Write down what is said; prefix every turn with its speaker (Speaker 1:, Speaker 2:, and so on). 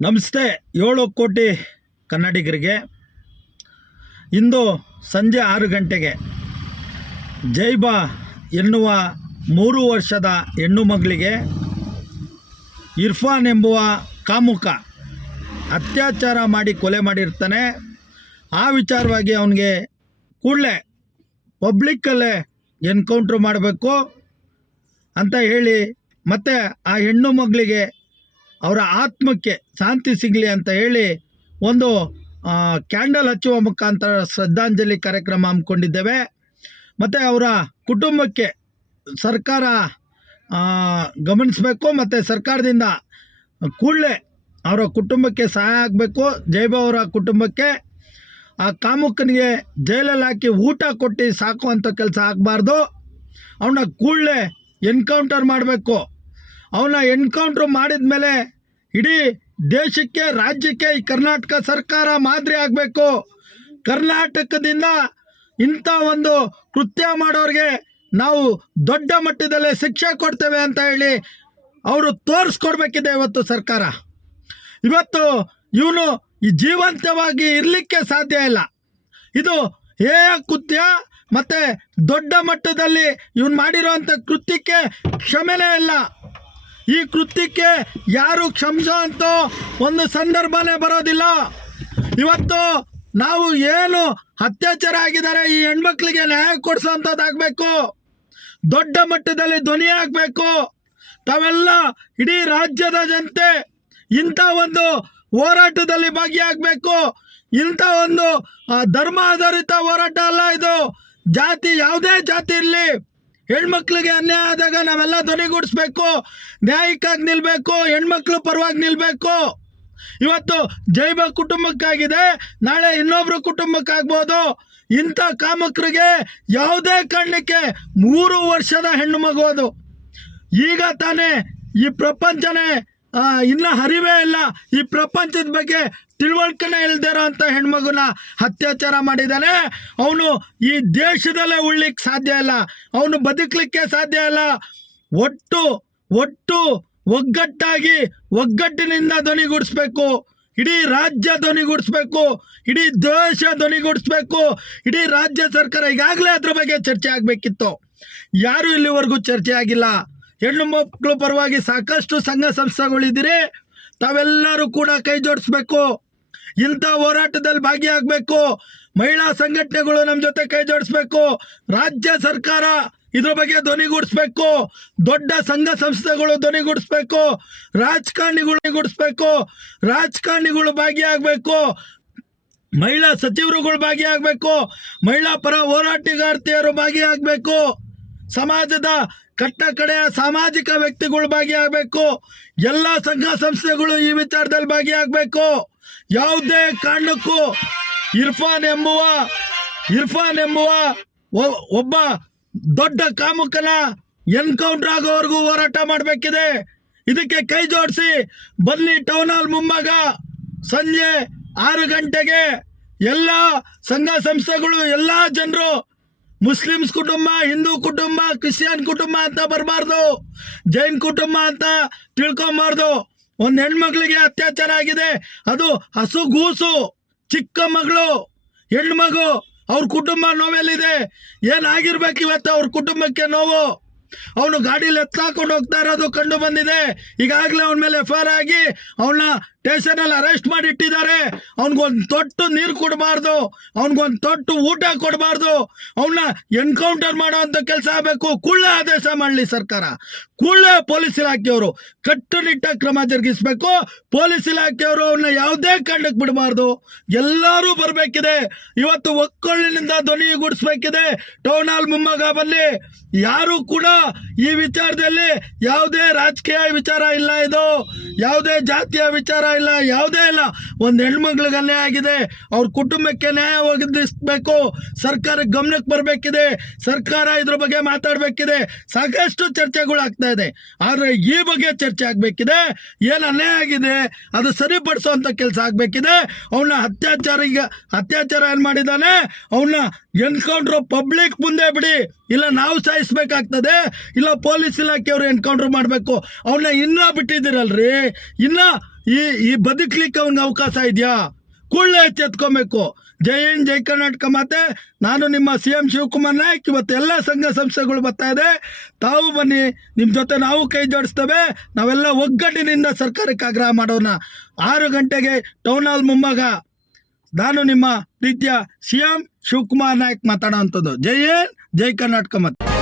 Speaker 1: ನಮಸ್ತೆ, ಏಳು ಕೋಟಿ ಕನ್ನಡಿಗರಿಗೆ. ಇಂದು ಸಂಜೆ ಆರು ಗಂಟೆಗೆ ಜೈಬಾ ಎನ್ನುವ ಮೂರು ವರ್ಷದ ಹೆಣ್ಣು ಮಗಳಿಗೆ ಇರ್ಫಾನ್ ಎಂಬುವ ಕಾಮುಕ ಅತ್ಯಾಚಾರ ಮಾಡಿ ಕೊಲೆ ಮಾಡಿರ್ತಾನೆ. ಆ ವಿಚಾರವಾಗಿ ಅವನಿಗೆ ಕೂಡಲೇ ಪಬ್ಲಿಕ್ಕಲ್ಲೇ ಎನ್ಕೌಂಟ್ರ್ ಮಾಡಬೇಕು ಅಂತ ಹೇಳಿ ಮತ್ತು ಆ ಹೆಣ್ಣು ಮಗಳಿಗೆ ಅವರ ಆತ್ಮಕ್ಕೆ ಶಾಂತಿ ಸಿಗಲಿ ಅಂತ ಹೇಳಿ ಒಂದು ಕ್ಯಾಂಡಲ್ ಹಚ್ಚುವ ಮುಖಾಂತರ ಶ್ರದ್ಧಾಂಜಲಿ ಕಾರ್ಯಕ್ರಮ ಹಮ್ಮಿಕೊಂಡಿದ್ದೇವೆ. ಮತ್ತು ಅವರ ಕುಟುಂಬಕ್ಕೆ ಸರ್ಕಾರ ಗಮನಿಸಬೇಕು ಮತ್ತು ಸರ್ಕಾರದಿಂದ ಕೂಡಲೇ ಅವರ ಕುಟುಂಬಕ್ಕೆ ಸಹಾಯ ಆಗಬೇಕು. ಜೈಬಾ ಅವರ ಕುಟುಂಬಕ್ಕೆ ಆ ಕಾಮುಕನಿಗೆ ಜೈಲಲ್ಲಿ ಹಾಕಿ ಊಟ ಕೊಟ್ಟು ಸಾಕುವಂಥ ಕೆಲಸ ಆಗಬಾರ್ದು. ಅವನ್ನ ಕೂಡಲೇ ಎನ್ಕೌಂಟರ್ ಮಾಡಬೇಕು. ಅವನ್ನ ಎನ್ಕೌಂಟ್ರ್ ಮಾಡಿದ ಮೇಲೆ ಇಡೀ ದೇಶಕ್ಕೆ, ರಾಜ್ಯಕ್ಕೆ ಈ ಕರ್ನಾಟಕ ಸರ್ಕಾರ ಮಾದರಿ ಆಗಬೇಕು. ಕರ್ನಾಟಕದಿಂದ ಇಂಥ ಒಂದು ಕೃತ್ಯ ಮಾಡೋರಿಗೆ ನಾವು ದೊಡ್ಡ ಮಟ್ಟದಲ್ಲಿ ಶಿಕ್ಷೆ ಕೊಡ್ತೇವೆ ಅಂತ ಹೇಳಿ ಅವರು ತೋರಿಸ್ಕೊಡ್ಬೇಕಿದೆ ಇವತ್ತು ಸರ್ಕಾರ. ಇವತ್ತು ಇವನು ಈ ಜೀವಂತವಾಗಿ ಇರಲಿಕ್ಕೆ ಸಾಧ್ಯ ಇಲ್ಲ. ಇದು ಹೇ ಕೃತ್ಯ ಮತ್ತು ದೊಡ್ಡ ಮಟ್ಟದಲ್ಲಿ ಇವನು ಮಾಡಿರೋವಂಥ ಕೃತ್ಯಕ್ಕೆ ಕ್ಷಮೆನೇ ಇಲ್ಲ. ಈ ಕೃತ್ಯಕ್ಕೆ ಯಾರು ಕ್ಷಮಿಸೋ ಅಂತ ಒಂದು ಸಂದರ್ಭನೇ ಬರೋದಿಲ್ಲ. ಇವತ್ತು ನಾವು ಏನು ಅತ್ಯಾಚಾರ ಆಗಿದ್ದಾರೆ ಈ ಹೆಣ್ಮಕ್ಳಿಗೆ ನ್ಯಾಯ ಕೊಡಿಸೋಂಥದ್ದಾಗಬೇಕು. ದೊಡ್ಡ ಮಟ್ಟದಲ್ಲಿ ಧ್ವನಿ ಆಗಬೇಕು ತಾವೆಲ್ಲ ಇಡೀ ರಾಜ್ಯದ ಜನತೆ ಇಂಥ ಒಂದು ಹೋರಾಟದಲ್ಲಿ ಭಾಗಿಯಾಗಬೇಕು. ಇಂಥ ಒಂದು ಧರ್ಮ ಆಧಾರಿತ ಹೋರಾಟ ಅಲ್ಲ ಇದು. ಜಾತಿ ಯಾವುದೇ ಜಾತಿ ಇರಲಿ. ಹೆಣ್ಮಕ್ಳಿಗೆ ಅನ್ಯಾಯ ಆದಾಗ ನಾವೆಲ್ಲ ಧ್ವನಿಗೂಡಿಸ್ಬೇಕು ನ್ಯಾಯಕ್ಕಾಗಿ ನಿಲ್ಲಬೇಕು ಹೆಣ್ಮಕ್ಳು ಪರವಾಗಿ ನಿಲ್ಲಬೇಕು ಇವತ್ತು ಜೈವ ಕುಟುಂಬಕ್ಕಾಗಿದೆ. ನಾಳೆ ಇನ್ನೊಬ್ರು ಕುಟುಂಬಕ್ಕಾಗ್ಬೋದು. ಇಂಥ ಕಾಮಕರಿಗೆ ಯಾವುದೇ ಕಾರಣಕ್ಕೆ ಮೂರು ವರ್ಷದ ಹೆಣ್ಣು ಮಗು ಅದು. ಈಗ ತಾನೇ ಈ ಪ್ರಪಂಚನೇ ಇನ್ನ ಹರಿವೇ ಇಲ್ಲ. ಈ ಪ್ರಪಂಚದ ಬಗ್ಗೆ ತಿಳುವಳಿಕೆನೇ ಇಲ್ದಿರೋ ಅಂತ ಹೆಣ್ಮಗುನ ಅತ್ಯಾಚಾರ ಮಾಡಿದ್ದಾನೆ. ಅವನು ಈ ದೇಶದಲ್ಲೇ ಉಳ್ಲಿಕ್ಕೆ ಸಾಧ್ಯ ಇಲ್ಲ. ಅವನು ಬದುಕಲಿಕ್ಕೆ ಸಾಧ್ಯ ಇಲ್ಲ. ಒಟ್ಟು ಒಟ್ಟು ಒಗ್ಗಟ್ಟಾಗಿ ಒಗ್ಗಟ್ಟಿನಿಂದ ಧ್ವನಿಗೂಡಿಸ್ಬೇಕು ಇಡೀ ರಾಜ್ಯ ಧ್ವನಿಗೂಡಿಸ್ಬೇಕು ಇಡೀ ದೇಶ ಧ್ವನಿಗೂಡಿಸ್ಬೇಕು ಇಡೀ ರಾಜ್ಯ ಸರ್ಕಾರ ಈಗಾಗಲೇ ಅದ್ರ ಬಗ್ಗೆ ಚರ್ಚೆ ಆಗಬೇಕಿತ್ತು. ಯಾರೂ ಇಲ್ಲಿವರೆಗೂ ಚರ್ಚೆ ಆಗಿಲ್ಲ. ಹೆಣ್ಣು ಮಕ್ಕಳು ಪರವಾಗಿ ಸಾಕಷ್ಟು ಸಂಘ ಸಂಸ್ಥೆಗಳಿದ್ದೀರಿ. ತಾವೆಲ್ಲರೂ ಕೂಡ ಕೈ ಜೋಡಿಸ್ಬೇಕು. ಇಂಥ ಹೋರಾಟದಲ್ಲಿ ಭಾಗಿಯಾಗಬೇಕು. ಮಹಿಳಾ ಸಂಘಟನೆಗಳು ನಮ್ಮ ಜೊತೆ ಕೈ ಜೋಡಿಸ್ಬೇಕು. ರಾಜ್ಯ ಸರ್ಕಾರ ಇದ್ರ ಬಗ್ಗೆ ಧ್ವನಿಗೂಡಿಸ್ಬೇಕು ದೊಡ್ಡ ಸಂಘ ಸಂಸ್ಥೆಗಳು ಧ್ವನಿಗೂಡಿಸ್ಬೇಕು ರಾಜಕಾರಣಿಗಳು ಗುಡಿಸ್ಬೇಕು. ರಾಜಕಾರಣಿಗಳು ಭಾಗಿಯಾಗಬೇಕು. ಮಹಿಳಾ ಸಚಿವರುಗಳು ಭಾಗಿಯಾಗಬೇಕು. ಮಹಿಳಾ ಪರ ಹೋರಾಟಗಾರ್ತಿಯರು ಭಾಗಿಯಾಗಬೇಕು. ಸಮಾಜದ ಕಟ್ಟ ಕಡೆಯ ಸಾಮಾಜಿಕ ವ್ಯಕ್ತಿಗಳು ಭಾಗಿಯಾಗಬೇಕು. ಎಲ್ಲ ಸಂಘ ಸಂಸ್ಥೆಗಳು ಈ ವಿಚಾರದಲ್ಲಿ ಭಾಗಿಯಾಗಬೇಕು. ಯಾವುದೇ ಕಾರಣಕ್ಕೂ ಇರ್ಫಾನ್ ಎಂಬುವ ಇರ್ಫಾನ್ ಎಂಬುವ ಒಬ್ಬ ದೊಡ್ಡ ಕಾಮುಕನ ಎನ್ಕೌಂಟರ್ ಆಗೋವರೆಗೂ ಹೋರಾಟ ಮಾಡಬೇಕಿದೆ. ಇದಕ್ಕೆ ಕೈ ಜೋಡಿಸಿ ಬನ್ನಿ ಟೌನ್ ಹಾಲ್ ಮುಂಭಾಗ. ಸಂಜೆ ಆರು ಗಂಟೆಗೆ ಎಲ್ಲ ಸಂಘ ಸಂಸ್ಥೆಗಳು, ಎಲ್ಲ ಜನರು ಮುಸ್ಲಿಮ್ಸ್ ಕುಟುಂಬ, ಹಿಂದೂ ಕುಟುಂಬ, ಕ್ರಿಶ್ಚಿಯನ್ ಕುಟುಂಬ ಅಂತ ಬರಬಾರ್ದು. ಜೈನ್ ಕುಟುಂಬ ಅಂತ ತಿಳ್ಕೊಬಾರ್ದು. ಒಂದು ಹೆಣ್ಮಗಳಿಗೆ ಅತ್ಯಾಚಾರ ಆಗಿದೆ. ಅದು ಹಸು ಗೂಸು, ಚಿಕ್ಕ ಮಗಳು, ಹೆಣ್ಮಗು, ಅವ್ರ ಕುಟುಂಬ ನೋವೆಲ್ಲಿದೆ? ಏನಾಗಿರ್ಬೇಕು ಇವತ್ತು ಅವ್ರ ಕುಟುಂಬಕ್ಕೆ ನೋವು? ಅವನು ಗಾಡೀಲಿ ಎತ್ತಾಕೊಂಡು ಹೋಗ್ತಾ ಇರೋದು ಕಂಡು ಬಂದಿದೆ. ಈಗಾಗಲೇ ಅವನ ಮೇಲೆ ಎಫ್ ಆಗಿ ಅವನ್ನ ಸ್ಟೇಷನಲ್ಲಿ ಅರೆಸ್ಟ್ ಮಾಡಿ ಇಟ್ಟಿದ್ದಾರೆ. ಅವನಿಗೊಂದು ತೊಟ್ಟು ನೀರು ಕೊಡಬಾರ್ದು. ಅವನಿಗೊಂದು ತೊಟ್ಟು ಊಟ ಕೊಡಬಾರ್ದು. ಅವನ್ನ ಎನ್ಕೌಂಟರ್ ಮಾಡೋವಂಥ ಕೆಲಸ ಆಗ್ಬೇಕು. ಕುಳ್ಳ ಆದೇಶ ಮಾಡಲಿ ಸರ್ಕಾರ. ಕುಳ್ಳ ಪೊಲೀಸ್ ಇಲಾಖೆಯವರು ಕಟ್ಟುನಿಟ್ಟ ಕ್ರಮ ಜರುಗಿಸಬೇಕು. ಪೊಲೀಸ್ ಇಲಾಖೆಯವರು ಅವನ್ನ ಯಾವುದೇ ಕಾರಣಕ್ಕೆ ಬಿಡಬಾರ್ದು. ಎಲ್ಲರೂ ಬರಬೇಕಿದೆ. ಇವತ್ತು ಒಕ್ಕಳ್ಳಿನಿಂದ ಧ್ವನಿ ಗುಡಿಸ್ಬೇಕಿದೆ. ಟೌನ್ ಹಾಲ್ ಮುಮ್ಮಗ ಬಲ್ಲಿ ಯಾರು ಕೂಡ ಈ ವಿಚಾರದಲ್ಲಿ ಯಾವುದೇ ರಾಜಕೀಯ ವಿಚಾರ ಇಲ್ಲ ಇದು. ಯಾವುದೇ ಜಾತಿಯ ವಿಚಾರ ಇಲ್ಲ, ಯಾವುದೇ ಇಲ್ಲ. ಒಂದು ಹೆಣ್ಮಗ್ಳಿಗೆ ಅನ್ಯಾಯ ಆಗಿದೆ. ಅವ್ರ ಕುಟುಂಬಕ್ಕೆ ನ್ಯಾಯ ಸರ್ಕಾರ ಗಮನಕ್ಕೆ ಬರಬೇಕಿದೆ. ಸರ್ಕಾರ ಇದ್ರ ಬಗ್ಗೆ ಮಾತಾಡಬೇಕಿದೆ. ಸಾಕಷ್ಟು ಚರ್ಚೆಗಳು ಆಗ್ತಾ ಇದೆ. ಆದರೆ ಈ ಬಗ್ಗೆ ಚರ್ಚೆ ಆಗಬೇಕಿದೆ. ಏನು ಅನ್ಯಾಯ ಆಗಿದೆ, ಅದು ಸರಿಪಡಿಸುವಂಥ ಕೆಲಸ ಆಗಬೇಕಿದೆ. ಅವನ್ನ ಅತ್ಯಾಚಾರ ಈಗ, ಅತ್ಯಾಚಾರ ಏನು ಮಾಡಿದ್ದಾನೆ? ಅವನ್ನ ಎನ್ಕೌಂಟ್ರು ಪಬ್ಲಿಕ್ ಮುಂದೆ ಬಿಡಿ. ಇಲ್ಲ ನಾವು ಸಾಯಿಸ್ಬೇಕಾಗ್ತದೆ. ಇಲ್ಲ ಪೊಲೀಸ್ ಇಲಾಖೆಯವರು ಎನ್ಕೌಂಟ್ರ್ ಮಾಡಬೇಕು. ಅವನ್ನ ಇನ್ನೂ ಬಿಟ್ಟಿದ್ದೀರಲ್ರಿ. ಇನ್ನ ಈ ಈ ಬದುಕಲಿಕ್ಕೆ ಅವ್ನಿಗೆ ಅವಕಾಶ ಇದೆಯಾ? ಕೂಡಲೇ ಎತ್ಕೋಬೇಕು ಜೈ ಹಿಂದ್, ಜೈ ಕರ್ನಾಟಕ ಮಾತೆ. ನಾನು ನಿಮ್ಮ ಸಿ ಎಂ ಶಿವಕುಮಾರ್ ನಾಯ್ಕ್. ಇವತ್ತು ಎಲ್ಲ ಸಂಘ ಸಂಸ್ಥೆಗಳು ಬರ್ತಾ ಇದೆ. ತಾವು ಬನ್ನಿ. ನಿಮ್ಮ ಜೊತೆ ನಾವು ಕೈ ಜೋಡಿಸ್ತೇವೆ. ನಾವೆಲ್ಲ ಒಗ್ಗಟ್ಟಿನಿಂದ ಸರ್ಕಾರಕ್ಕೆ ಆಗ್ರಹ ಮಾಡೋಣ. ಆರು ಗಂಟೆಗೆ ಟೌನ್ ಹಾಲ್ ಮುಂಭಾಗ. ನಾನು ನಿಮ್ಮ ಪ್ರೀತಿಯ ಸಿ ಎಂ ಶಿವಕುಮಾರ್ ನಾಯ್ಕ್ ಮಾತಾಡೋ ಅಂಥದ್ದು. ಜೈ ಹಿಂದ್, ಜೈ ಕರ್ನಾಟಕ ಮತ್ತೆ